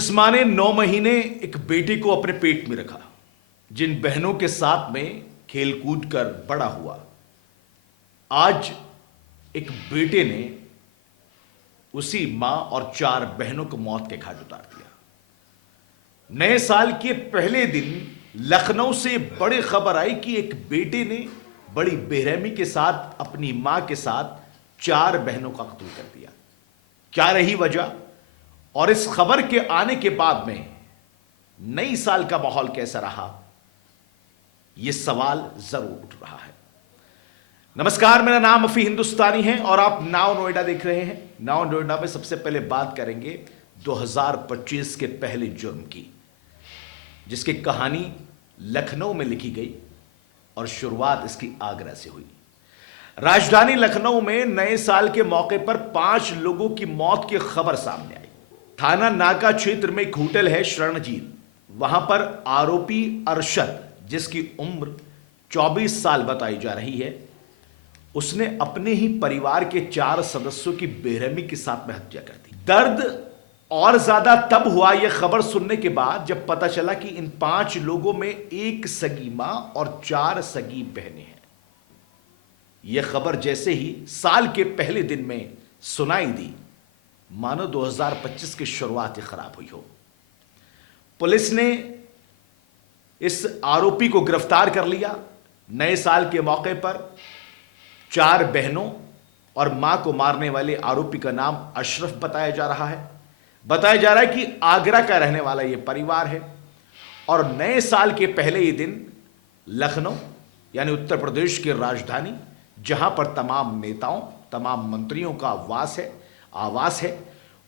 जिस माँ ने 9 महीने एक बेटे को अपने पेट में रखा, जिन बहनों के साथ में खेलकूद कर बड़ा हुआ, आज एक बेटे ने उसी मां और 4 बहनों को मौत के घाट उतार दिया। नए साल के पहले दिन लखनऊ से बड़ी खबर आई कि एक बेटे ने बड़ी बेरहमी के साथ अपनी मां के साथ 4 बहनों का कत्ल कर दिया। क्या रही वजह, और इस खबर के आने के बाद में नई साल का माहौल कैसा रहा, यह सवाल जरूर उठ रहा है। नमस्कार, मेरा नाम अफी हिंदुस्तानी है और आप नाउ नोएडा देख रहे हैं। नाउ नोएडा में सबसे पहले बात करेंगे 2025 के पहले जुर्म की, जिसकी कहानी लखनऊ में लिखी गई और शुरुआत इसकी आगरा से हुई। राजधानी लखनऊ में नए साल के मौके पर 5 लोगों की मौत की खबर सामने आई। थाना नाका क्षेत्र में एक होटल है शरणजीत, वहां पर आरोपी अरशद, जिसकी उम्र 24 साल बताई जा रही है, उसने अपने ही परिवार के 4 सदस्यों की बेरहमी के साथ में हत्या कर दी। दर्द और ज्यादा तब हुआ यह खबर सुनने के बाद जब पता चला कि इन 5 लोगों में एक सगी मां और 4 सगी बहनें हैं। यह खबर जैसे ही साल के पहले दिन में सुनाई दी, मानो 2025 की शुरुआत ही खराब हुई हो। पुलिस ने इस आरोपी को गिरफ्तार कर लिया। नए साल के मौके पर 4 बहनों और मां को मारने वाले आरोपी का नाम अशरफ बताया जा रहा है। बताया जा रहा है कि आगरा का रहने वाला यह परिवार है और नए साल के पहले ही दिन लखनऊ यानी उत्तर प्रदेश की राजधानी, जहां पर तमाम नेताओं, तमाम मंत्रियों का आवास है,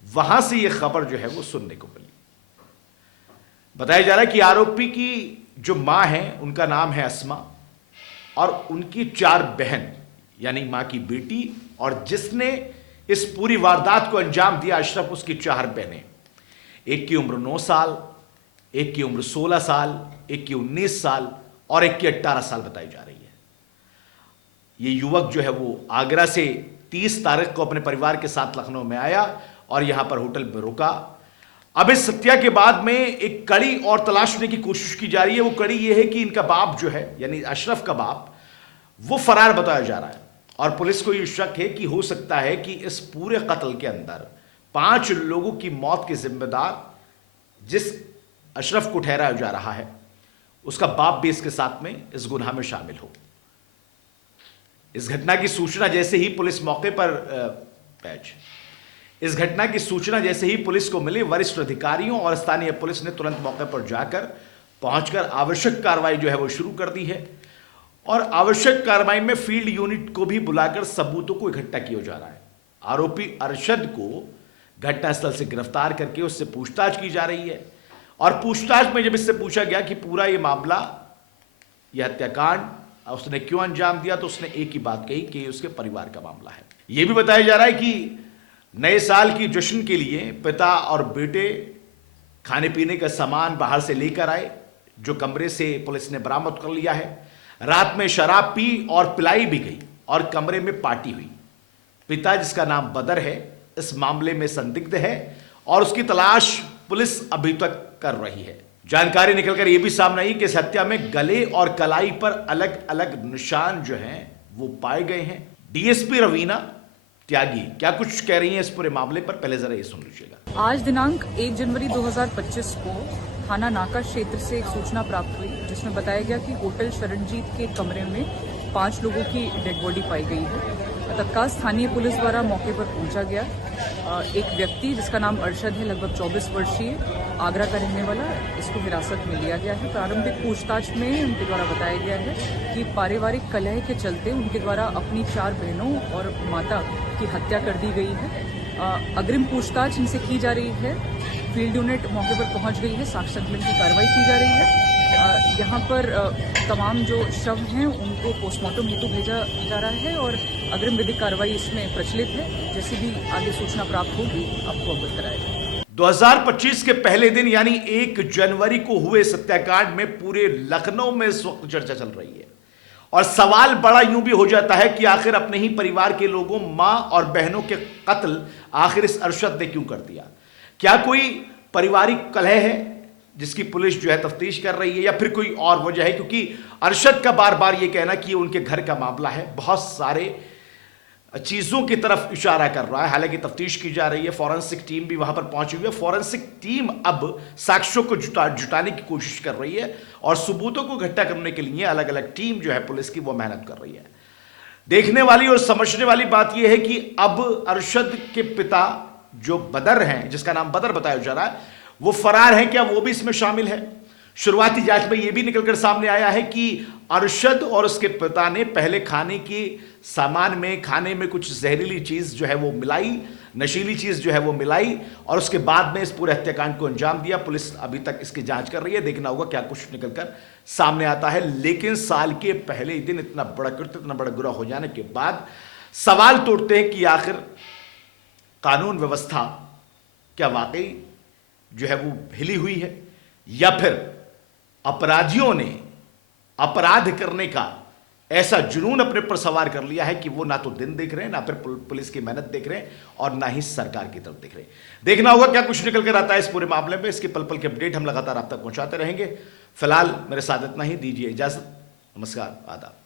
वहां से यह खबर जो है वो सुनने को मिली। बताया जा रहा है कि आरोपी की जो मां है उनका नाम है अस्मा और उनकी 4 बहन यानी मां की बेटी, और जिसने इस पूरी वारदात को अंजाम दिया अशरफ, उसकी 4 बहनें। एक की उम्र 9 साल, एक की उम्र 16 साल, एक की 19 साल और एक की 18 साल बताई जा रही है। यह युवक जो है वो आगरा से 30 तारीख को अपने परिवार के साथ लखनऊ में आया और यहां पर होटल में रुका। अब इस हत्या के बाद में एक कड़ी और तलाशने की कोशिश की जा रही है। वो कड़ी यह है कि इनका बाप जो है यानी अशरफ का बाप, वो फरार बताया जा रहा है और पुलिस को यह शक है कि हो सकता है कि इस पूरे कत्ल के अंदर 5 लोगों की मौत के जिम्मेदार जिस अशरफ को ठहराया जा रहा है, उसका बाप भी इसके साथ में इस गुनाह में शामिल हो। इस घटना की सूचना जैसे ही पुलिस मौके पर इस घटना की सूचना जैसे ही पुलिस को मिली, वरिष्ठ अधिकारियों और स्थानीय पुलिस ने तुरंत मौके पर जाकर पहुंचकर आवश्यक कार्रवाई जो है वो शुरू कर दी है और आवश्यक कार्रवाई में फील्ड यूनिट को भी बुलाकर सबूतों को इकट्ठा किया जा रहा है। आरोपी अरशद को घटनास्थल से गिरफ्तार करके उससे पूछताछ की जा रही है और पूछताछ में जब इससे पूछा गया कि पूरा ये मामला, यह हत्याकांड उसने क्यों अंजाम दिया, तो उसने एक ही बात कही कि उसके परिवार का मामला है। यह भी बताया जा रहा है कि नए साल की जश्न के लिए पिता और बेटे खाने पीने का सामान बाहर से लेकर आए, जो कमरे से पुलिस ने बरामद कर लिया है। रात में शराब पी और पिलाई भी गई और कमरे में पार्टी हुई। पिता, जिसका नाम बदर है, इस मामले में संदिग्ध है और उसकी तलाश पुलिस अभी तक कर रही है। जानकारी निकलकर यह भी सामने आई कि इस हत्या में गले और कलाई पर अलग अलग निशान जो हैं वो पाए गए हैं। डीएसपी रवीना त्यागी क्या कुछ कह रही हैं इस पूरे मामले पर, पहले जरा ये सुन लीजिएगा। आज दिनांक 1 जनवरी 2025 को थाना नाका क्षेत्र से एक सूचना प्राप्त हुई, जिसमें बताया गया कि होटल शरणजीत के कमरे में 5 लोगों की डेड बॉडी पाई गई है। तत्काल स्थानीय पुलिस द्वारा मौके पर पहुंचा गया। एक व्यक्ति जिसका नाम अरशद है, लगभग 24 वर्षीय, आगरा का रहने वाला, इसको हिरासत में लिया गया है। प्रारंभिक पूछताछ में उनके द्वारा बताया गया है कि पारिवारिक कलह के चलते उनके द्वारा अपनी 4 बहनों और माता की हत्या कर दी गई है। अग्रिम पूछताछ इनसे की जा रही है। फील्ड यूनिट मौके पर पहुंच गई है, साक्ष्य संकलन की कार्रवाई की जा रही है। यहाँ पर तमाम जो शव हैं उनको पोस्टमार्टम हेतु भेजा जा रहा है और अग्रिम विधिक कार्रवाई इसमें प्रचलित है। जैसे भी आगे सूचना प्राप्त होगी आपको अवगत कराएगा। 2025 के पहले दिन यानी 1 जनवरी को हुए सत्याकांड में पूरे लखनऊ में इस वक्त चर्चा चल रही है और सवाल बड़ा यूं भी हो जाता है कि आखिर अपने ही परिवार के लोगों, मां और बहनों के कत्ल आखिर इस अरशद ने क्यों कर दिया। क्या कोई पारिवारिक कलह है जिसकी पुलिस जो है तफ्तीश कर रही है, या फिर कोई और वजह है? क्योंकि अरशद का बार बार यह कहना कि ये उनके घर का मामला है, बहुत सारे चीजों की तरफ इशारा कर रहा है। हालांकि तफ्तीश की जा रही है, फॉरेंसिक टीम भी वहां पर पहुंची हुई है। फॉरेंसिक टीम अब साक्ष्यों को जुटाने की कोशिश कर रही है और सबूतों को इकट्ठा करने के लिए अलग अलग टीम जो है पुलिस की वो मेहनत कर रही है। देखने वाली और समझने वाली बात यह है कि अब अरशद के पिता जो बदर हैं, जिसका नाम बदर बताया जा रहा है, वो फरार हैं। क्या वो भी इसमें शामिल है? शुरुआती जांच में यह भी निकलकर सामने आया है कि अरशद और उसके पिता ने पहले खाने के सामान में, खाने में कुछ जहरीली चीज जो है वो मिलाई, नशीली चीज जो है वो मिलाई, और उसके बाद में इस पूरे हत्याकांड को अंजाम दिया। पुलिस अभी तक इसकी जांच कर रही है, देखना होगा क्या कुछ निकलकर सामने आता है। लेकिन साल के पहले ही दिन इतना बड़ा कृत्य, इतना बड़ा गुनाह हो जाने के बाद सवाल तोड़ते हैं कि आखिर कानून व्यवस्था क्या वाकई जो है वो हिली हुई है, या फिर अपराधियों ने अपराध करने का ऐसा जुनून अपने पर सवार कर लिया है कि वो ना तो दिन देख रहे हैं, ना फिर पुलिस की मेहनत देख रहे हैं, और ना ही सरकार की तरफ देख रहे हैं। देखना होगा क्या कुछ निकल कर आता है इस पूरे मामले में। इसके पल पल के अपडेट हम लगातार आप तक पहुंचाते रहेंगे। फिलहाल मेरे साथ इतना ही, दीजिए इजाजत। नमस्कार, आदाब।